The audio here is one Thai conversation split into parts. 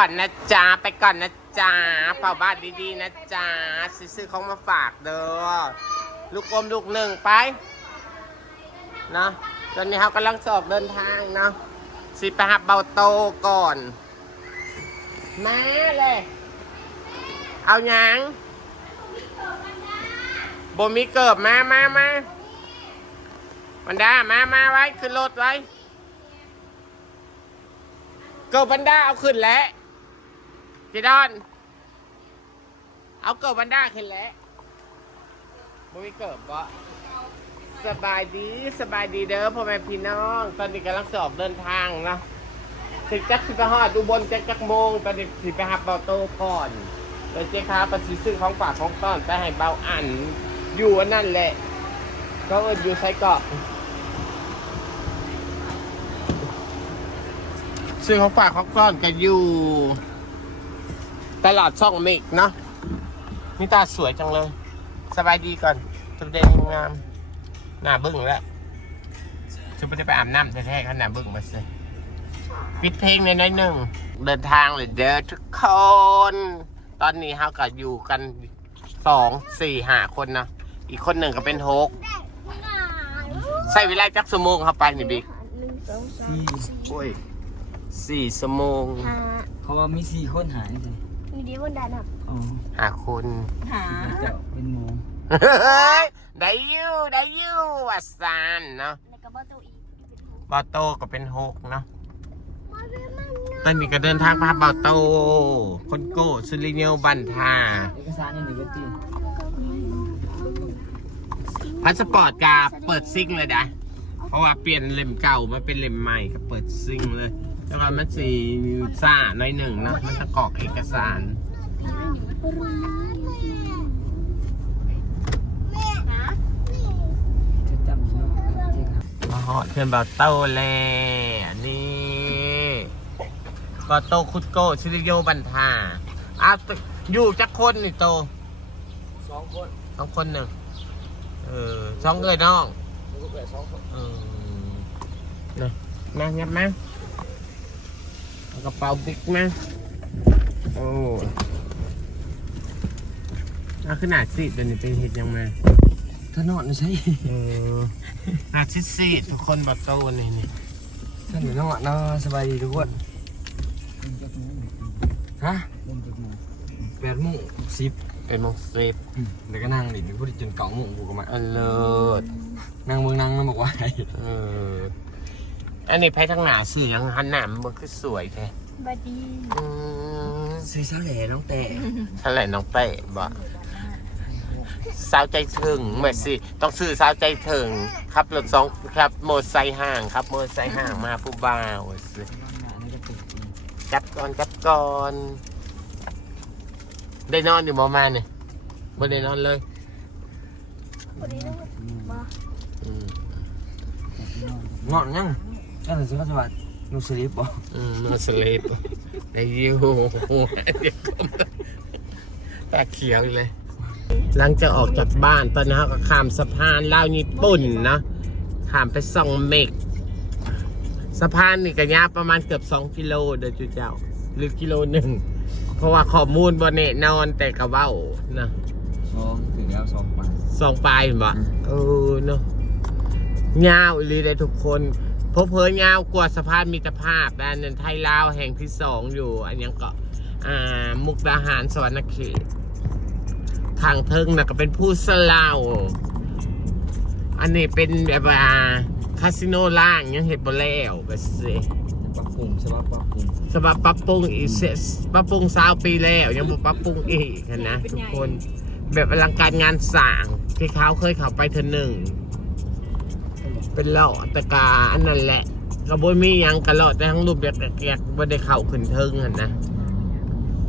ก่อนนะจ๊ะไปก่อนนะจ๊ะเป่าบ้านดีๆนะจ๊ะซื้อของมาฝากเด้อลูกอมลูกหนึ่งไปเนาะตอนนี้เขากำลังสอบเดินทางเนาะสิไปหับเบาโตก่อน มาเลย เอายังบมีเกิบมามามาบันดามามาไว้ ขึ้นรถไว้ เกิดบันดาเอาขึ้นแล้ว จีดอน เอาเกิดบันดาขึ้นแล้วบ่มีเกิดบ่สบายดีสบายดีเด้อพ่อแม่พี่น้อง ตอนนี้กำลังสอบเดินทางเนาะถึงจักสิไปฮอดอุบลจักจักโมงตอนนี้สิไปหับเบาโตก่อนโดยเจ้าค้าประสิซื้อของฝากของต้อนไปให้เบาอันอยู่อันนั่นแหละ ก็เอิ้นอยู่ไซเกาะซื้อของฝากของก้อนกันอยู่ ตลาดช่องเมกเนาะนี่ตาสวยจังเลย สบายดีก่อนจุดเด่นงามหน้าบึ้งแล้วชุดไม่ได้ไปอาบน้ำแท้ๆเขาหน้าบึ้งมาสิปิดเพลงในน้อยหนึ่ง เดินทางเลยเด้อทุกคน ตอนนี้เขาก็อยู่กันสองสี่ห้าคนนะอีกคนหนึ่งก็เป็นหกใช้เวลาจักสมงเข้าไปนี่บิ๊กหนึ่งสองสามสี่โอ้ยสี่สมงห้าเพราะว่ามีสี่คนหายเลย มีดีบนดานครับอ๋อหาคนหาเจ้าเป็นหมูเฮ้ยได้อยูได้อยูวัสานเนาะแล้วก็บอตัวอีกบอโตก็เป็นหกเนาะตอนนี้ก็เดินทางพาบอโตคนโก้สุริเนียวบันทาเอกสารนี่หนึ่งก็ตีพาสปอร์ตกาเปิดซิงเลยนะเพราะว่าเปลี่ยนเล่มเก่ามาเป็นเล่มใหม่ก็เปิดซิงเลย แล้วก็มันสีซ่าหน้อยหนึ่งเนาะมันต้องกรอกเอกสารจะจำชื่อเจ๊ครับมาหอดเพื่อนบอโตแล้วนี่บอโตคุดโก้สุริโยบันทาอ้าวอยู่จักคนนี่โตสองคนสองคนหนึ่งเออสองเอ้ยน้องแล้วก็แปดสองคนเออนะมางับมาเอา กระเป๋าบิ๊กมาโอ้เอาขนาดสิตัวนี้เป็นเห็ดยังไงถ้านอนไม่ใช่เออหนาซิซีทุกคนบอกโตนี่นี่ท่านหนูนอนเนาะสบายดีทุกคนฮะแปดโมงสิบเป็นมงเซฟเดี๋ยวก็นั่งดิพูดจนเก่าโมงกูก็มาอันเลิศนั่งเมืองนั่งมันบอกว่าเออ อันนี้ไพ่ทั้งหนาสียังหันหนามมันคือสวยแท้บดีอืมซื้อซาแหล่น้องแต่เท่าไหร่น้องเต้บอกสาวใจถึงไม่สิ ต้องซื้อสาวใจถึงครับรถสองครับโมอไซค์ห่างครับโมอไซค์ห่างมาผู้บ่าวสิจับก่อนจับก่อน ได้นอนอยู่มอมาเนี่ยไม่ได้นอนเลยบดีต้องมาอืมนอ นยังนั่นแหละสิครับสวัสดีนูสลิปบอกอืมมันสเลปไอ้ยูเดี๋ยวก็มาตาเขียวเลย หลังจากออกจากบ้านตอนนี้เขาก็ข้ามสะพานลาวญี่ปุ่นเนาะข้ามไปสองเมกสะพานนี่ก็ยาวประมาณเกือบสองกิโลเด้อจุเจ้า หรือกิโลหนึ่ง เพราะว่าข้อมูลบนเนนอนแต่กระเบ้านะสองถึงแล้วสองปานสองปลายเห็นปะเออเนาะยาวอีหลีได้ทุกคนเพ บเพอยาวกว่าสะพานมิตรภาพอันนั้นไทยลาวแห่งที่สองอยู่ อันยังก็อ่ามุกดาหารสวรรณเขตทางเทิงนะก็เป็นผู้สลาวอันนี้เป็นแบบว่าคาสิโนล่างยังเห็ดบ่แล้วไปสิปรับปรุงใช่ปะปรับปรุงสำหรับปรับปรุงอีกเสร็จปรับปรุงสาวปีแล้วยังบ่ปรับปรุงอีกนะทุกคน แบบอลังการงานสร้างที่เขาเคยเข้าไปเทอหนึ่ง เป็นหล่อแตะกาอันนั้นแหละกระบวนมีหยังกระหล่อแต่ทั้งรูปแบบแกกๆบ่ได้เข้าขึ้นเทิงหันนะ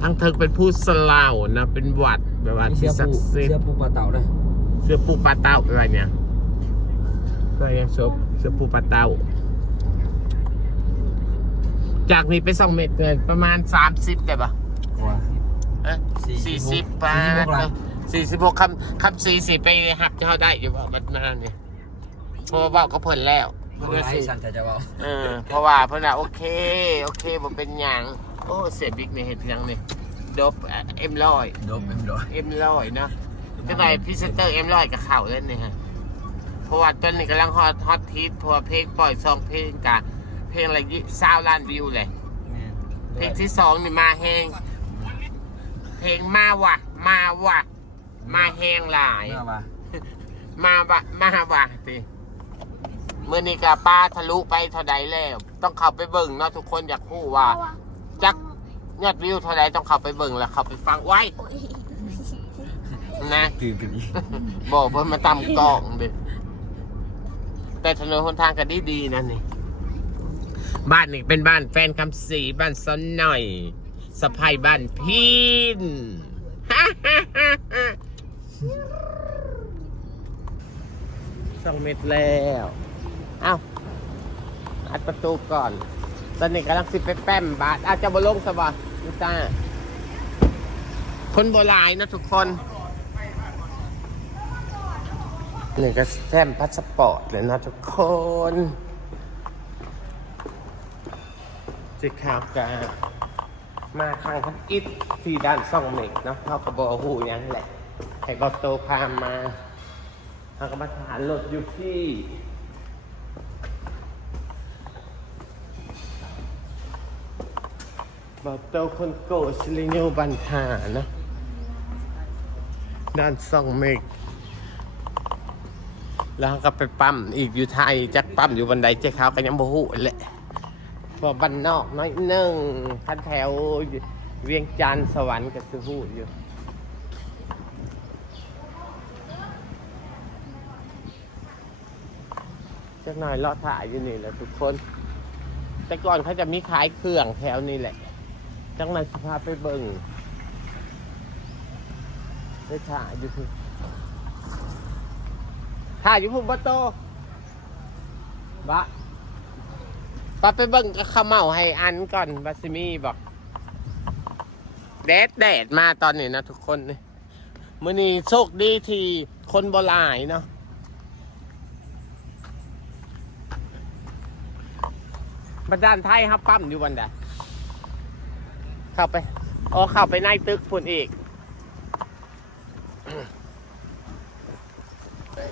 ทั้งเทิงเป็นผู้สลาวนะเป็นหวัดแบบว่าเสื้ที่อศักปูดิ์สิทเสื้อธิ์ปูปลาเต่าด้วยเสื้อปูปลาเต้าอะไรเนี่ยก็ยังซบเสื้อปูปลาเต้า จากนี้ไปสองเมตรเกินประมาณสามสิบได้ปะ กว่าเอ้สี่สี่สิสิบบหกบาสี่สิบหกทล้านสี่สิบหกคำคำสี่สิบไปหับเขาได้อยู่ว่าบัดมาเนี่ย เพราะว่าเบาก็เพิ่นแล้วเพื่อให้สันจะจะเบาเออเพราะว่าเพิ่นว่าโอเค โอเคผมเป็นหยังโอ้เสียบิ๊กในเห็ดยังนี่ดบเอ็มร้อยดบเอ็มดอยเอ็มร้อยเนาะจะไปพรีเซนเตอร์เอ็มร้อยกับเข่าเล่นนี่ฮะเพราะว่าตอนนี้กำลังฮอตฮอตทิตเพราะว่าเพลงปล่อยซองเพลงกะเพลงอะไรยี่ซาวล้านวิวเลย เพลงที่สองนี่มาแหงเพลงมาว่ะ มาว่ะ มาแหงหลายเมื่อมามาบะมาว่ะสิ เมื่อนี้กับป้าทะลุไปเท่าใดแล้ว ต้องเข้าไปเบิ่งเนาะทุกคนอยากรู้ว่า จัก ยอดวิวเท่าใดต้องเข้าไปเบิ่งแล้วเข้าไปฟังไว้โอ้ยนะ ตื่นกันอีกบอกเพิ่นมาตำกล่องเด็แต่ถนนหนทางก็ดีดีๆนั่นนี่ บ้านนี่เป็นบ้านแฟนคำสีบ้านซ้อนหน่อยสะพายบ้านพีนสองเม็ดแล้ว เอ้าอัดประตูก่อนตอนนี้กำลังสิไปแป้มบาทอาจจะบลงสบายนี่จ้าคนโบราณนะทุกคนนี่ก็แซมพาสปอร์ตเลยนะทุกคนจิข่าวกามาทางทับอิฐที่ด้านซ่องเมกเนาะเขาก็บอกหูยังแหละไข่บอโตพามาเขาก็มาฐานรถอยู่ที่ บอโตคนโกชิลิโนบันทานะด้านซ่องเมกแล้วก็ไปปั๊มอีกอยู่ไทยจักปั๊มอยู่บันไดเจ๊ขาวก็ยังบ่ฮู้แหละพอบ้านนอกน้อยนึงคันแถวเวียงจันทร์สวรรค์ก็สิฮู้อยู่จักหน่อยเลาะถ่ายอยู่นี่แหละทุกคน แต่ก่อนเขาจะมีขายเครื่องแถวนี้แหละ จังหน่อยสภาพไปเบิ่งไปถ่ายอยู่คือถ่ายอยู่พุ่มประตูบะปไปเบิ่งกับข้าวเมาให้อันก่อนบาซิมีบอกแดดแดดมาตอนนี้นะทุกคนนี่มื้อนี้โชคดีที่คนบลายเนาะประดานไทยครับปั๊มอยู่วันใด เข้าไปอ๋อเข้าไปในตึกพุ่นอีก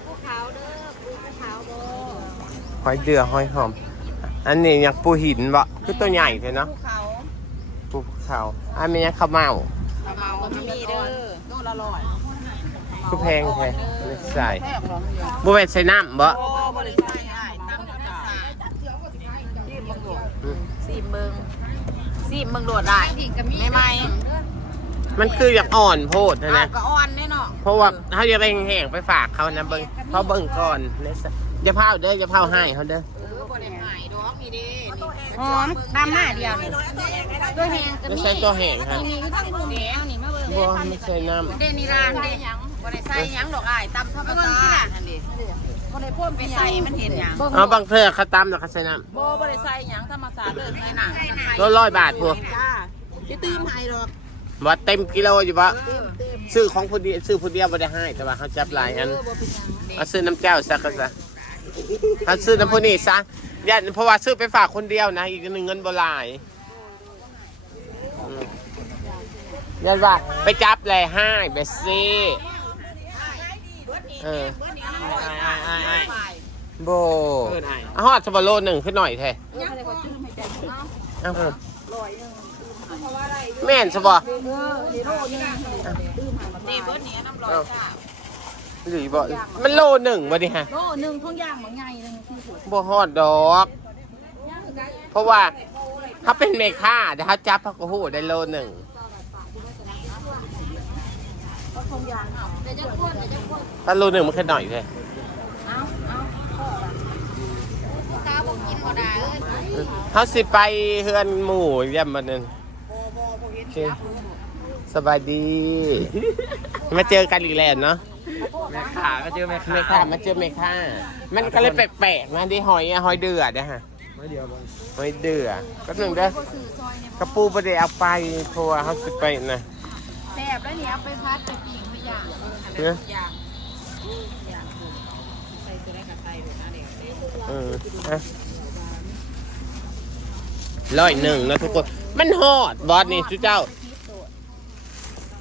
ภูเขาเด้อภูเขาโบหอยเดือหอยหอม อันนี้อยากปูหินบ่คือตัวใหญ่เลยเนาะภูเขาปูเขาอันนี้ยังข้าวเมาขาวเมาก็มีเด้อโลละร้อยคือแพงแท้ไม่ใส่แพงหรอเดียวบ่เป็นใส่น้ำบ่ โอ้บริษัทอ้ายตั้งแต่สายซีมเบิ่งโดดซีมเบิ่ง ซีมเบิ่งโดดได้ไม่ไหมมันคืออยากอ่อนโพดนะอ่านะก็อ่อนแน่เนาะเพราะว่าเขาจะไปแห้งๆไปฝากเขานะเบิ่งเขาเบิ่งก่อนเนี่ยสิอย่าเผาเด้ออย่าเผาให้เขาเด้อเออบ่ได้หายดอกนี่เด้นี่หอมตามมาเดียวนี่ตัวแหงก็ไม่มีใช่ตัวแห้งค่ะมีอยู่ทั้งบุญแล้วนี่มาเบิ่งบ่ไม่ใช่น้เด้นี่ล่ะเด้หยังบ่ได้ใส่หยังดอกอ้ายตำธรรมชาตินั่นดิ บ่ได้พ่นไปใส่มันเห็นหยังำเอาบางเทื่อเขาตำแล้วเขาใส่น้บ่บ่ได้ใส่หยังธรรมชาติเลยนี่น่ะำร้อยร้อยบาทพวกจ้าสิตื้มให้ดอกว่าเต็มกิโลอยู่บ่ตื้มตื้มซื้อของผู้เดียวซื้อผู้เดียวบ่ได้ให้แต่ว่าเขาจับหลายอันเออบ่เป็นหยังเด้เอาซื้อน้ำแก้วซะก็ซะเอาซื้อน้ำผู้นี้ซะยันเพราะว่าซื้อไปฝากคนเดียวนะ อีกหนึ่งเงินบ่หลายอืมยันว่าไปจับเลยให้เบสซี่ เออโบเอาฮอดสบโลหนึ่งขึ้นหน่อยแท้เอาเถอะแม่นสบนี่เบิดนี้น้ำร้อนจ้าหรือบ่มันโลหนึ่งวะดิฮะโลหนึ่งทุกอย่างบางใหญ่หนึ่งที่สุดบ่ฮอดดอก เพราะว่าเขาเป็นเมค่าแต่เขาจับเขาก็หูได้โลหนึ่งเดี๋ยวจะกวนเดี๋ยวจะกวนถ้าโลหนึ่งมันแค่หน่อยเลยเอาเอาตาบอกกินบ่ได้เอ้ยเขาสิไปเฮือนหมู่เยี่ยมมันนึงโอเคสบายดี มาเจอกันอีกแล้วเนาะแม่ขาก็เจอแม่ขาเมค่ามาเจอเมค่ามันก็เลยแปลกๆนะที่หอยอะหอยเดือดนะฮะไม่เดียวบอลหอยเดือดก็หนึ่งเด้อก็สื่อซอยเนี่ยกระปูประเดี๋ยวเอาไปเพราะว่าเขาสิไปนะแซ่บแล้วเนี่ยเอาไปพัดไปกินไปย่าง เนื้ออย่างอย่างคือใส่ตัวได้กับใส่เลยนะเด็กเอออะร้อยหนึ่งนะทุกคน มันฮอดบอสนี่ทุกเจ้า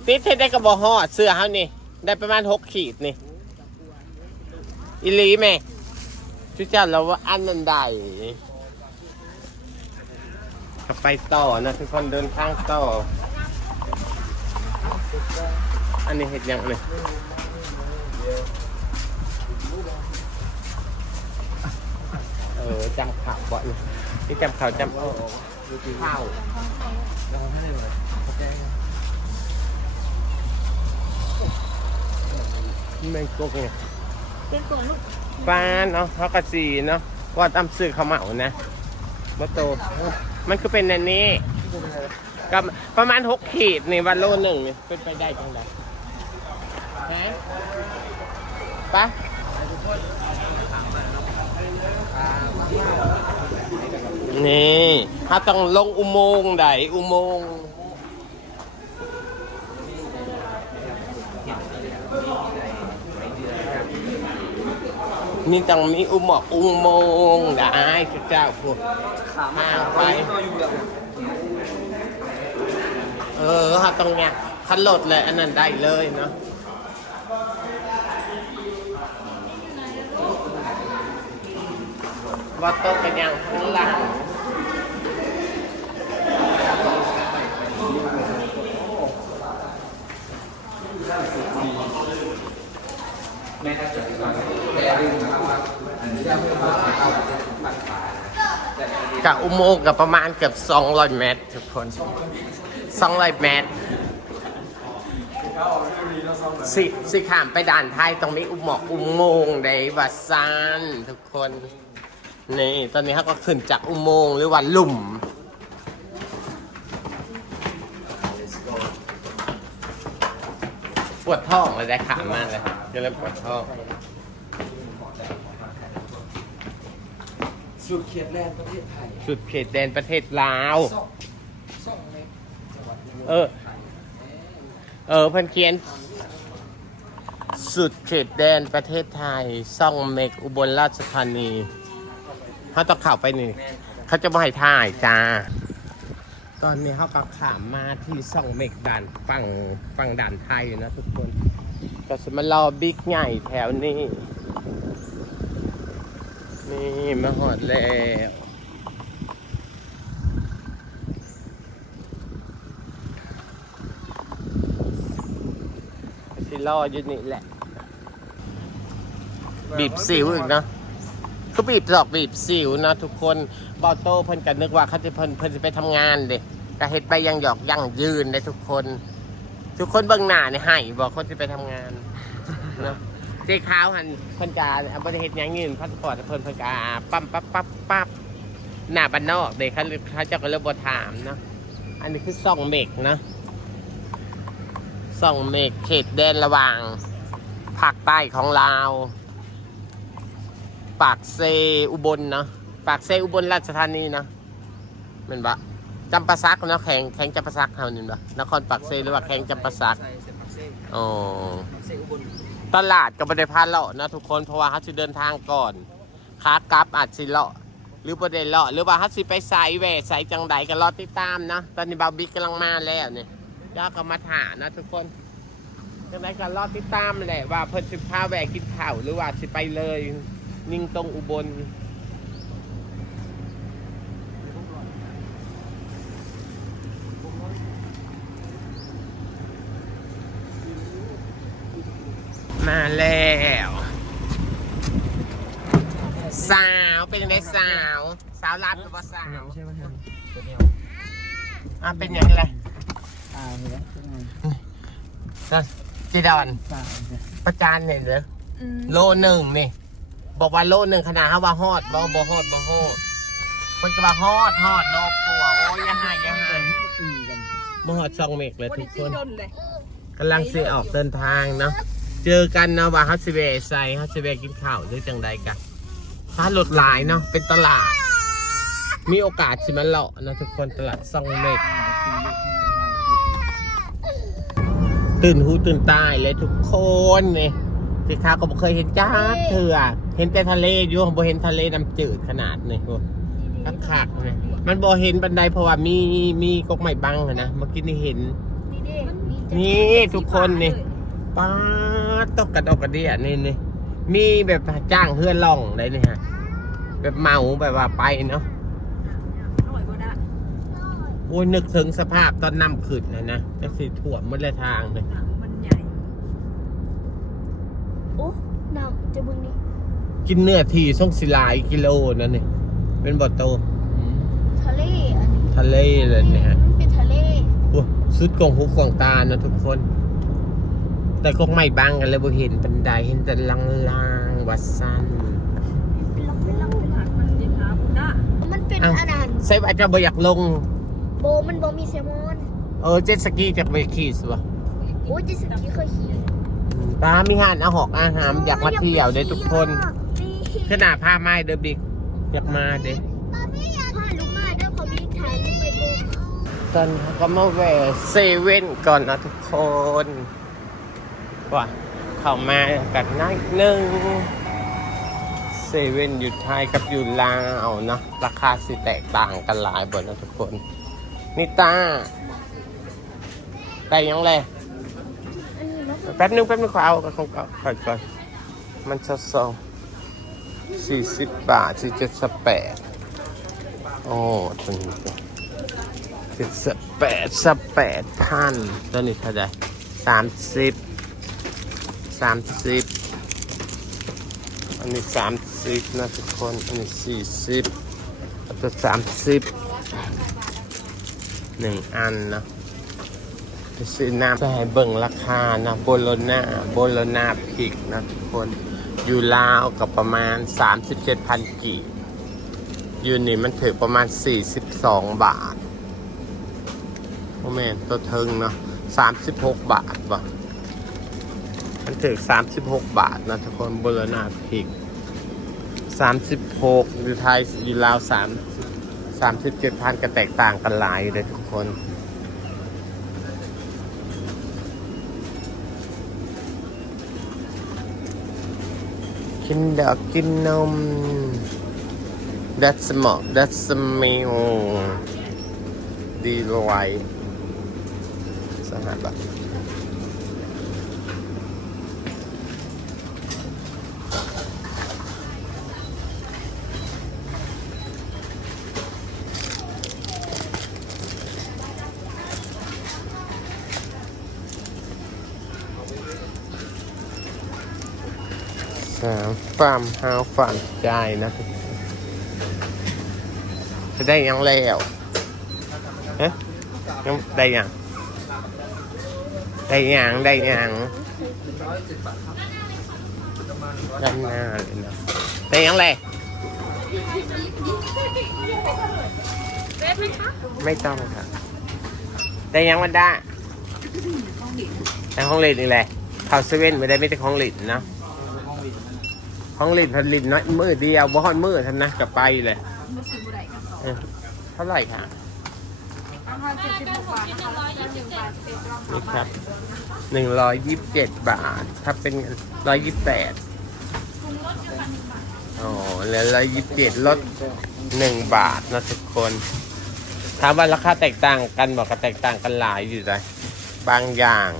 ติดให้ได้กระบอกฮอดเสื้อเขานี่ ได้ประมาณหกขีดนี่อีหลีแม่ทุกเจ้าเราว่าอันนั้นได้ก็ไปต่อนะทุกคนเดินทางต่อ อันนี้เห็ดยังเลยเออจำข่าวบ่อยนี่จำข่าวจำเอาข้าวเราให้เลยเขาแก้ไม่กกไงฟ้าเนาะเขากระสีเนาะว่าตำซื้อข้าเหมานะมาโตมันคือเป็นอันนี้ ก็ประมาณหกขีดนี่วันโลหนึ่งนี่เป็นไปได้จังไดฮะปะนี่ถ้าต้องลงอุโมงค์ใดอุโมงค์นี่ต้องมีอุโมงค์อุโมงค์ได้เจ้าพวกขามาไป ตัวอยู่แบบเออฮะตรงเนี้ยคันโหลดเลยอันนั้นได้เลยเนาะว่าโต๊ะกันยังข้างหลังกับอุโมงค์กับประมาณเกือบ200เมตรทุกคน 200เมตรสิสิขามไปด่านไทยตรงนี้อุโมงค์อุโมงค์ในวัดซานทุกคน นี่ ตอนนี้เขาก็ขึ้นจากอุโมงค์หรือว่าหลุมปวดท้องเลยได้ขามมากเลยจะเริ่มปวดท้องสุดเขตแดนประเทศไทย สุดเขตแดนประเทศลาวซ่องซ่องเมตรจังหวัด เออ เออพันเขียน สุดเขตแดนประเทศไทยซ่องเมกอุบลราชธานีเขาต้องเข้าไปนี่ เขาจะมาให้ถ่ายจ้า ตอนนี้เขาก็ขามมาที่ซ่องเมกด่านฝั่งฝั่งด่านไทยนะทุกคน ก็จะมารอบิ๊กใหญ่แถวนี้ นี่มาหอดแล้ว รออยู่นี่แหละ บีบสิวอีกเนาะก็บีบดอกบีบสิวนะทุกคนบอโต้เพิ่นกันนึกว่าเขาจะเพิ่นเพิ่นจะไปทำงานเด็ก็เฮ็ดไปยังหยอกยั่งยืนเลยทุกคน ทุกคนเบื้องหน้าเนี่ให้บอกคนจะไปทำงานเนาะเจ๊ขาวหันเพิ่นจะเอาบริเฮ็ดหยังยืนพาสปอร์ตเพิ่นเพิ่นก็ปั๊มปั๊บปั๊บปั๊บหน้าบ้านนอกเด็กเขาเขาเจ้าก็เลยบ่ถามเนะอันนี้คือซ่องเมกนะ ส่องเมฆเขตแดนระหว่างภาคใต้ของลาว ปากเซอุบลเนาะปากเซอุบลราชธานีนะแมันบะจำปาซักเนาะแข่งแข่งจำปาซักเท่านี้บะนครปากเซหรือว่าแข่งจำปาซักอ๋อตลาดก็ไม่ได้พาเลาะนะทุกคนเพราะว่าเขาจะเดินทางก่อนขากลับอาจสิเลาะหรือประเด็นเลาะหรือว่าเขาสิไปใส่แหวะใส่จังใดก็รอติดตามนะตอนนี้บาบิ๊กกำลังมาแล้วเนี่ย ย่าก็มาถามนะทุกคนจังไดก็รอติดตามแหละว่าเพิ่นสิพาแวะกินข้าวหรือว่าสิไปเลย นิ่งตรงอุบลมาแล้วสาวเป็นยังไงสาว สาวรับหรือว่าสาวใช่ไหมครับ ตัวเดียวอะเป็นยังไงอ่าเนี่ยจีดอนสามประจานเนี่ยเหรอโลหนึ่งนี่ บอกว่าโลหนึ่งขนาดเขาว่าฮอดบ่บ่ฮอดบ่ฮอดคนก็ว่าฮอดฮอดโลกลัวโอ้ยอยังไงยังไงตีกันบ่ฮอดซองเมกเลยทุกคนโดนเลยกำลังซื้อออกเดินทางเนาะ เจอกันนะว่าฮัสเวใส่ฮัสเวกินข้าวหรือจังใดกันถ้าหลดหลายเนาะเป็นตลาด มีโอกาสสิมาเลาะนะทุกคนตลาดซองเมกตื่ นหูตื่นตายเลยทุกคนนี่ที่ข้าก็บ่เคยเห็นจ้าเถื่อเห็นแต่ทะเลอยู่บ่เห็นทะเลน้ำจืดขนาดนี่พวกคักคักๆเลยมันบ่เห็นบันไดเพราะว่ามีมีกกไม้บังอะนะเมื่อกี้นี่เห็นนี่เด้มีนี่ทุกคนนี่ป้าดตกกระดอกกระเดียนี่นี่มีแบบจ้างเพื่อนล่องได้นี่ฮะแบบเมาแบบว่าไปเนาะอร่อยบ่ได้ โอ้ยนึกถึงสภาพตอนน้ำขึ้นเลยนะจะสิถ่วมหมดเลยทางเลยหนังมันใหญ่ โอ้น้ำจะบึงนี่กินเนื้อที่ส่งสิหลายกิโลนั่นนี่เป็นบ่อโตทะเลอันนี้ทะเลเลยเนี่ยฮะมันเป็นทะเลโอ้สุดกองหูกองตานะทุกคน แต่ก็ไม่บังกันเลยบ่เห็นบันไดเห็นแต่ลางๆวัดสั้น เป็นล็อกเป็นล็อกเป็นล็อกมันเด็ดหาบุญได้มันเป็นเอ้าอันนั้นใช่ว่าจะบ่อยากลงโบมันโบมีแซลมอนเออเจ็ตสกีจะไปขี่สิวะโอ้ยเจตสกีเคยขี่ตามีหานอาหอกอาหารอยากมาเที่ยวเด้ทุกคนนี่ขนาดผ้าไม้เดอะบิ๊กอยากมาเด้พาลูกมาเด้อขอบิ๊กถ่ายรูปไปโบตอนนี้ก็มาแวะเซเว่นก่อนนะทุกคนว่าเข้ามากันน้อยหนึ่งเซเว่นอยู่ไทยกับอยู่ลาวนะราคาสิแตกต่างกันหลายบ่นะทุกคน นี่ตาได้ยังไงอันนี้เนาะแป๊บนึงแป๊บนึงขอเอากระของเก่อนก่อนมันจะสองสี่สิบบาทสี่เจ็ดสิบแปดโอ้ตัวนี้ก็เจ็ดสิบแปดสิบแปดพันตัวนี้เท่าไหร่สามสิบสามสิบอันนี้สามสิบนะทุกคน อันนี้สี่สิบอันตัวสามสิบ หนึ่งอันนะไปซื้อน้ำจะให้เบิ่งราคานะโบโลนาโบโลนาพิกนะทุกคนอยู่ลาวกับประมาณ 37,000กีบอยู่นี่มันถือประมาณ 42 บาทโอ้แม่นตัวเทิงเนาะ36 บาทว่ะมันถือ36 บาทนะทุกคนโบโลนาพิก36อยู่ไทยอยู่ลาว3 37,000ก็แตกต่างกันหลายเลยทุกคนกินดอกกินนม That's smoke That's a meal ดีไวสหบา ฟาร์มฮาวฟาร์มใจนะจะได้ยังแล้วเอ๊ะยังได้ยังได้ยังได้ยังด้านหน้าเลยนะได้ยังเลยไม่ต้องค่ะได้ยังมันได้แต่ห้องเล่นนี่แหละเขาเซเว่นไม่ได้ไม่ได้ของเล่นเนาะ ห้องลินผลิตน้อยมือเดียวบ่ฮอนมือทันนะกลับไปเลยมันซื้อบุได้กันต่อเออเท่าไหร่คะประมาณเจ็ดสิบหกบาทนะคะแล้วหนึ่งบาทเป็นรองนี่เท้าครับหนึ่งร้อยยี่สิบเจ็ดบาท ถ้าเป็นร้อยยี่สิบแปดอ๋อเหลือร้อยยี่สิบเจ็ดลดหนึ่งบาทนะทุกคนถามว่าราคาแตกต่างกันบอกก็แตกต่างกันหลายอยู่เลยบางอย่าง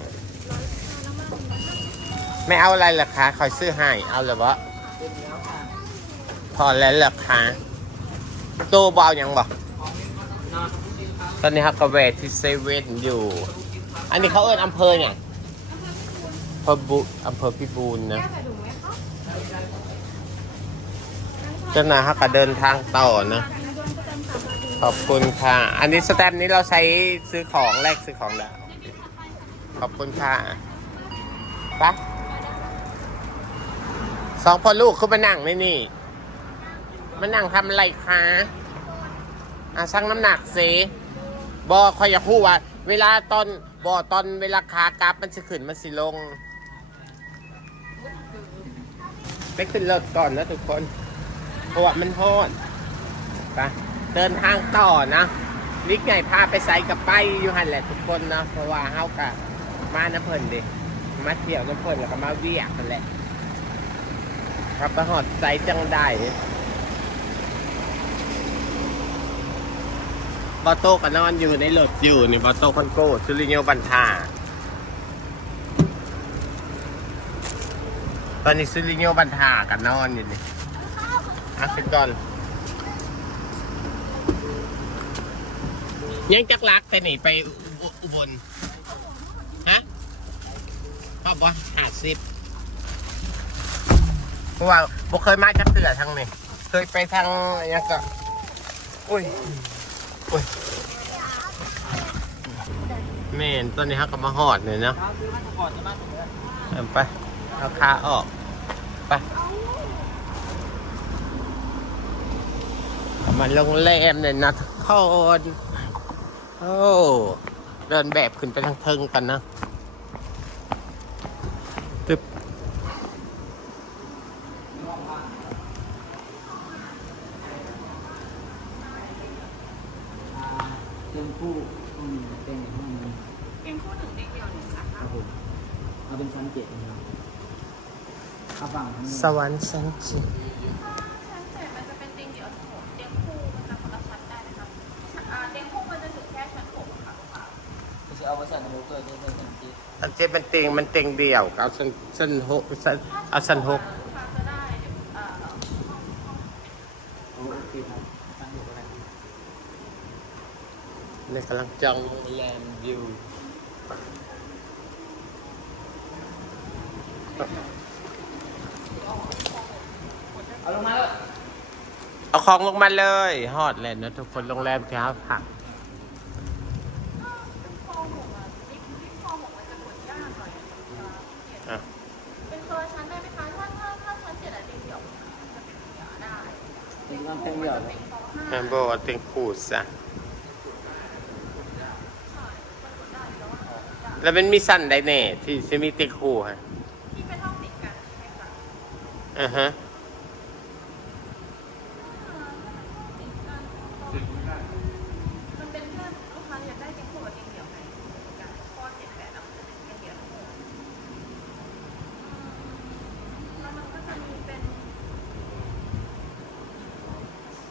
ไม่เอาอะไรเหรอคะคอยซื้อให้ เอาเลยวะ พอแล้วเหรอคะตเบเอายังบอกตอนนี้ครับก็แวะที่เซเว่นอยู่ อันนี้เขาเอิ้นอำเภอเนี่ยอำเภอบุอำเภอพิบูลนะเจ้าน้าครัก็เดินทางต่อนะ ขอบคุณค่ะ อันนี้สแตมป์นี้เราใช้ซื้อของแลกซื้อของแล้วขอบคุณค่ะไปะสองพ่อลูกเขามานั่งนี่นี่ มานั่งทำอะไรคะอะชั่งน้ำหนักสิบอคอยอยากพูดว่า เวลาตอนบอตอนเวลาขากราฟมันจะขึ้นมันสิลงไปขึ้นรถก่อนนะทุกคนเพราะว่ามันโทษไปเดินทางต่อนะวิกไงพาไปใส่กับไปอยู่หันแหละทุกคนนะเพราะว่าเฮากะมาน้ำเพลินดิมาเที่ยวน้ำเพลินแล้วก็มาเวียกกันแหละครับไปหอดใสจังได้ บอโต้ก็นอนอยู่ในรถอยู่นี่บอโต้คนโก้ชุลิโยบันทาตอนนี้ชุลิโยบันทากันนอนอยู่นี่อะขึ้นก่อนยังจักรักแต่หนีไปอุบลฮะพ่อบอกหาสิบเพราะว่าบ่เคยมาจักเตือทางนี้เคยไปทางยังก็อุ้ย อุ้ยแม่นตอนนี้ฮักก็มาหอดเลยเนาะเอาไปเอาขาออก ไปมาโรงแรมเลยนะทุกคน โอ้ เดินแบบขึ้นไปทางเทิงกันนะตึบ เต็มคู่อืมเต็มห้องนี้ เป็นคู่หนึ่งเด็กเดียวหนึ่งนะ ค คะ รับผมเอาเป็นชั้นเจ็ดนะครับเอาฝั่งทั้งนี้ สวรรค์สันจิชั้นเจ็ดมันจะเป็นเตียงเดี่ยวทั้งหมดเตียงคู่มันจะคนละชั้นได้นะครับอ่าเตียงคู่มันจะถึงแค่ชั้นหกค่ะลูกค้าก็จะเอาไว้ใส่ในโมเตอร์ที่เป็นชั้นเจ็ดอันเจ็บมันเต็งมันเต็งเดียวเอาสันสันหกสันเอาสันหกลูกค้าจะได้เอ่อโอเคครับชั้นหกอะไรนี่กำลังจองโรงแรมอยู่ เอาของลงมาเลยฮอดเลยนะทุกคนโรงแรมที่เขาพักอะเป็นคนละชั้นได้ไหมคะถ้าถ้าถ้าชั้นเจ็ดอะเตียงเดี่ยวจะเป็นเดี่ยวได้เป็นความเต็มเดียวเลยแอมบอกว่าเต็งคูดซะแล้วมันมีสั้นได้แน่ที่จะมีเต็งคูฮะที่เป็นห้องติดกันใช่ไหมคะอ่าฮะ มันเป็นแค่ลูกค้าอยากได้เตียงคู่กับเตียงเดี่ยวไหมกันข้อเจ็ดแปดแล้วมันจะเป็นเตียงเดี่ยวทั้งหมดแล้วมันก็จะมีเป็น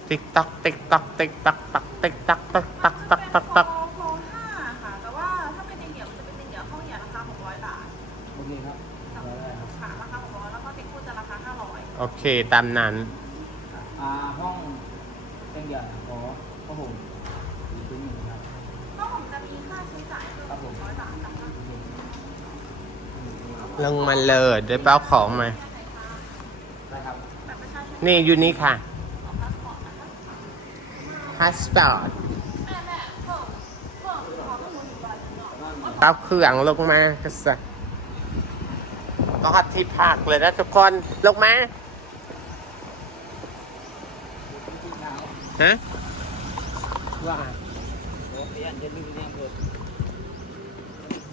ติ๊กตักติ๊กตักติ๊กตักตักติ๊กตักตักตักตักตักตักเป็นโฟร์ห้าค่ะ แต่ว่าถ้าเป็นเตียงเดี่ยวมันจะเป็นเตียงเดี่ยวห้องใหญ่ราคาหกร้อยบาทโอเคครับเอาได้ครับค่ะราคาหกร้อยแล้วก็เตียงคู่จะราคาห้าร้อยโอเค ตามนั้น อ่าห้องเต็มเดียวขอข้าวผมอีกชิ้นหนึ่งครับ ก็ผมจะมีค่าใช้จ่ายเพิ่ม ครับผม ร้อยบาทนะคะ ลงมาเลยเดี๋ยวไปเอาของมา นี่อยู่นี่ค่ะพาสปอร์ตนะคะพาสปอร์ตแม่แม่เพิ่มเพิ่มขอข้อมูลอีกวันหนึ่งเครื่องลงมาก็สะก็หัดที่พักเลยนะทุกคน ลงมา ฮะว่าโอ้ยนจ็ดนี่เป็นยังเกิด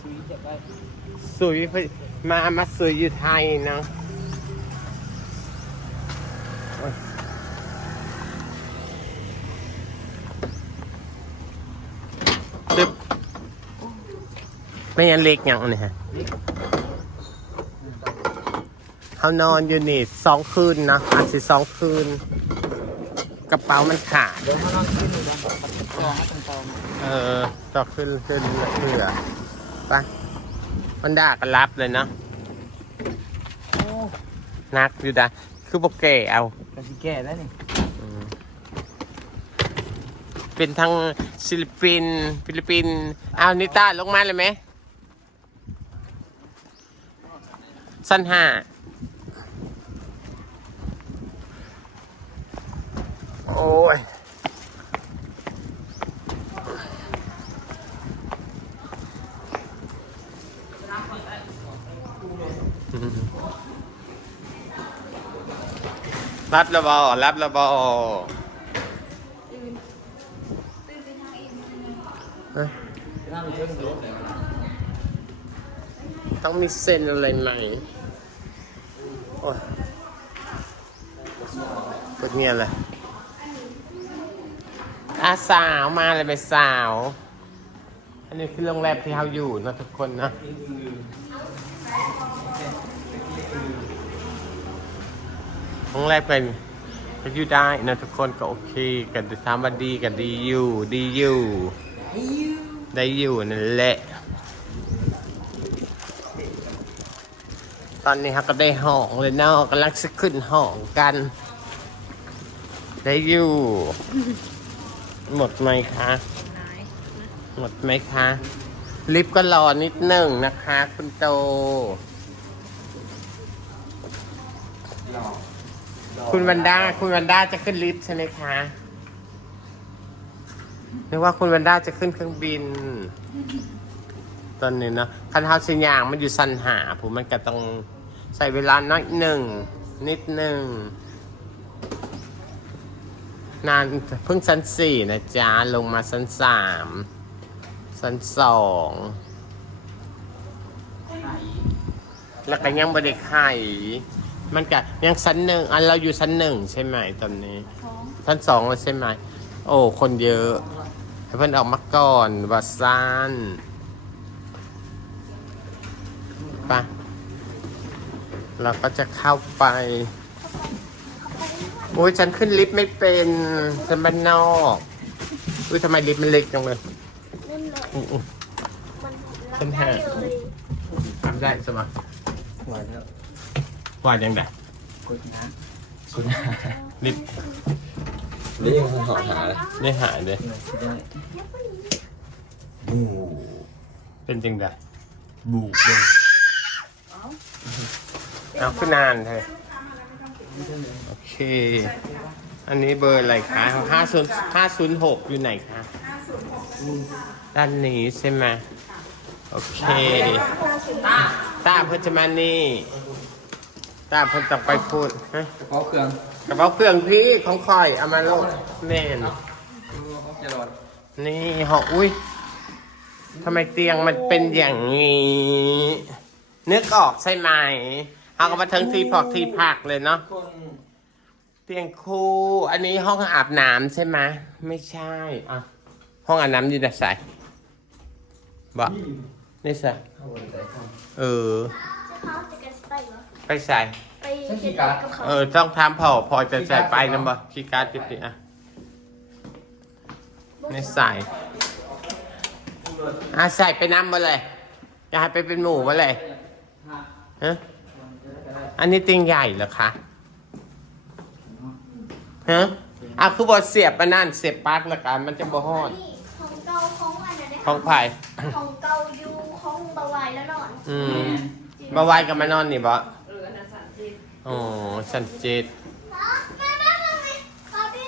ชีวิตจะไป สุยมามาสุยอยู่ไทยนะตึ๊บไม่ยันเล็กยังนี่ฮะเขานอนอยู่นี่สองคืนนะอาจจะสองคืน กระเป๋ามันขาด เดี๋ยวมาลองขึ้นดูกันกองให้ตรงตรงเออต่อขึ้นขึ้นเผื่อไป มันด่ากันรับเลยเนาะโอ้นักอยู่ดะคือบอกแก่เอากระสิแก่แล้วนี่อืมเป็นทั้งศิลปินฟิลิปปินส์เอานิต้าลงมาเลยไหมสั้นห้าโอ้ย รับระบอรับระบอเอ้าต้องมีเส้นอะไรไหมโอ้ยป็นเงี้ยเลยอาสาวมาเลยไปสาว อันนี้คือโรงแรมที่เราอยู่นะทุกคนนะ โรงแรมเป็นก็อยู่ได้นะทุกคนก็โอเค กันจะทำว่าดีกันดีอยู่ดีอยู่ ได้อยู่นั่นแหละ ตอนนี้ครับก็ได้ห้องเลยเนาะกำลังจะขึ้นห้องกัน ได้อยู่ หมดไหมคะหมดไหมคะ ลิฟต์ก็รอนิดหนึ่งนะคะ คุณโต คุณวันด้า คุณวันด้าจะขึ้นลิฟต์ใช่ไหมคะนึกว่าคุณวันด้าจะขึ้นเครื่องบิน ตอนนี้เนาะคันเท้าสิยางมันอยู่สันหา ผมมันก็ต้องใส่เวลาน้อยหนึ่ง นิดหนึ่ง นานเพิ่งชั้นสี่นะจ๊ะ ลงมาชั้นสามชั้นสองแล้วก็ยังบริไข่ มันก็ยังชั้นหนึ่งอันเราอยู่ชั้นหนึ่งใช่ไหมตอนนี้ ชั้นสองแล้วใช่ไหม โอ้ คนเยอะ ให้เพิ่นออกมาก่อนวาซานไปะเราก็จะเข้าไปโอ้ยฉันขึ้นลิฟต์ไม่เป็นฉันบ้านนอกอุ้ยทำไมลิฟต์มันเล็กจังเลยนั่นเลยอื้อมันฉันหารับได้เลยๆทำได้ใช่ไหมหวานแล้ว ว่ายังไงกดน้ลิฟต์นี่ยังหอหาเลยไม่หายเลยำเนี่ยคิดได้บูเป็นจริงไดบูเลยเอาขึ้นนานเลยโอเค อันนี้เบอร์อะไรคะห้าศูนย์ห้าศูนย์หกอยู่ไหนคะด้านนี้ใช่ไหมโอเค ตาเพิ่นจะมานี่ ตาเพิ่นต้องไปพูดฮะเฉพาะเครื่องกระเป๋าเครื่องพี่ของคอยเอามาโลดแม่นเขาจะรอดนี่หออุ้ยทำไมเตียงมันเป็นอย่างนี้ นึกออกใช่ไหมเอาก็มาทั้งที่พอกที่พักเลยเนาะคนเตียงคู่ อันนี้ห้องอาบน้ำใช่ไหมไม่ใช่อะห้องอาบน้ำอยู่ไหนใส่บ่นี่ใส่เข้าบนใจเข้าเออ ใส่ ไปเช็ดกับเขาเออต้องทำพอพอจะใส่ไปนะบ่คีย์การ์ดปิดดิอะไม่ใส่อะใส่ไปน้ำมาเลยจะให้ไปเป็นหมูมาเลยห้าฮะวันจะได้ก็ได้อันนี้เตียงใหญ่เหรอคะฮะอะคือบอเสียบมานั่นเสียบปลั๊กละกันมันจะบ่ฮอดนี่ของเก่าของอันนั้นของไผ่ของเก่าอยู่ของเบาไวายแล้วนอนอืมมาไว้กับมานอนนี่บ่ อ๋อสันเจตแม่แม่แม่แม่ขอพี่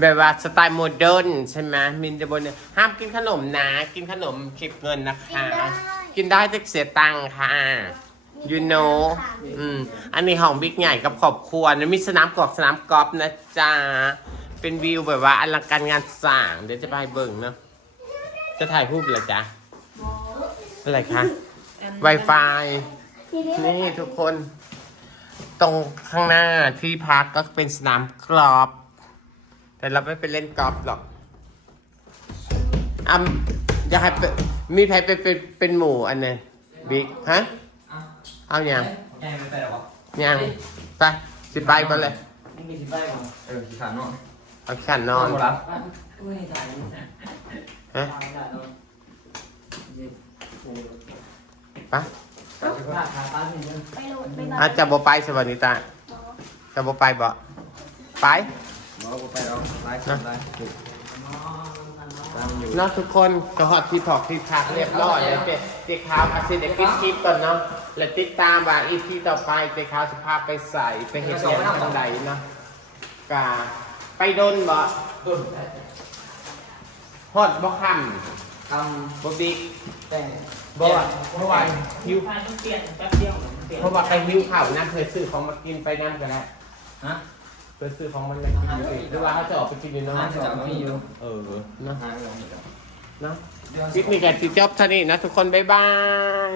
แบบว่าสไตล์โมเดิร์นใช่ไหมมินจะบนเนี่ยห้ามกินขนมนะ กินขนมคิดเงินนะคะ กินได้แต่เสียตังค์ค่ะ you know อืมอันนี้ห้องบิ๊กใหญ่กับครอบครัวนะมีสนามกอล์ฟสนามกอล์ฟนะจ๊ะ เป็นวิวแบบว่าอลังการงานสร้าง เดี๋ยวจะไปเบิ่งเนาะจะถ่ายรูปเหรอจ๊ะ อะไรคะ Wi-Fi ทีนี้นี่ทุกคน ตรงข้างหน้าที่พักก็เป็นสนามกอล์ฟแต่เราไม่ไปเล่นกอล์ฟหรอกอะอยากให้เป็นมีใครไปเป็นเป็นหมู่อันนี้บิ๊กฮะอะเอาอย่างแกไม่ไปหรอวะยังไปสิไปก็เลยนี่มีสิบใบก่อนเออขี้ขาดเนาะเอาขันนอนโบราณอุ้ยถ่ายนี่นะฮะถ่ายได้แล้วเย็บโอ้ยไป ขาขาตาหนึ่งเลยไปโหลดไปบ้าอาจจะบ่ไปสวัสดีตาจะบ่ไปบ่ไป บอกว่าไปแล้วไลฟ์ไลฟ์ถูกตามอยู่เนาะทุกคนก็ฮอดที่ถอกที่พักเรียบร้อยแล้วเจ๊เจ๊ขาวอาศิเดกินคลิปก่อนเนาะแล้วติดตามว่าอีพีต่อไปเจ๊ขาวสภาพไปใส่ไปเห็นอย่างทางใดเนาะกาไปโดนบ่ดุนฮอดบ่ค่ทำบ่บิ๊กำแต่ งบ่ว่าเพราะว่าหิวไฟต้องเปลี่ยนแป๊บเดียวเปลี่ยนเพราะว่าใครหิวข้าวนะเคยซื้อของมากินไปนั่นก็ได้ฮะเคยซื้อของมันมากินอยู่สิหรือว่าเขาจะออกไปกินอยู่นอกน่าจะจับไม่อยู่เออเนาะหาไม่ลงเนาะคลิปนี้กันติดจบเท่านี้นะทุกคนบ๊ายบาย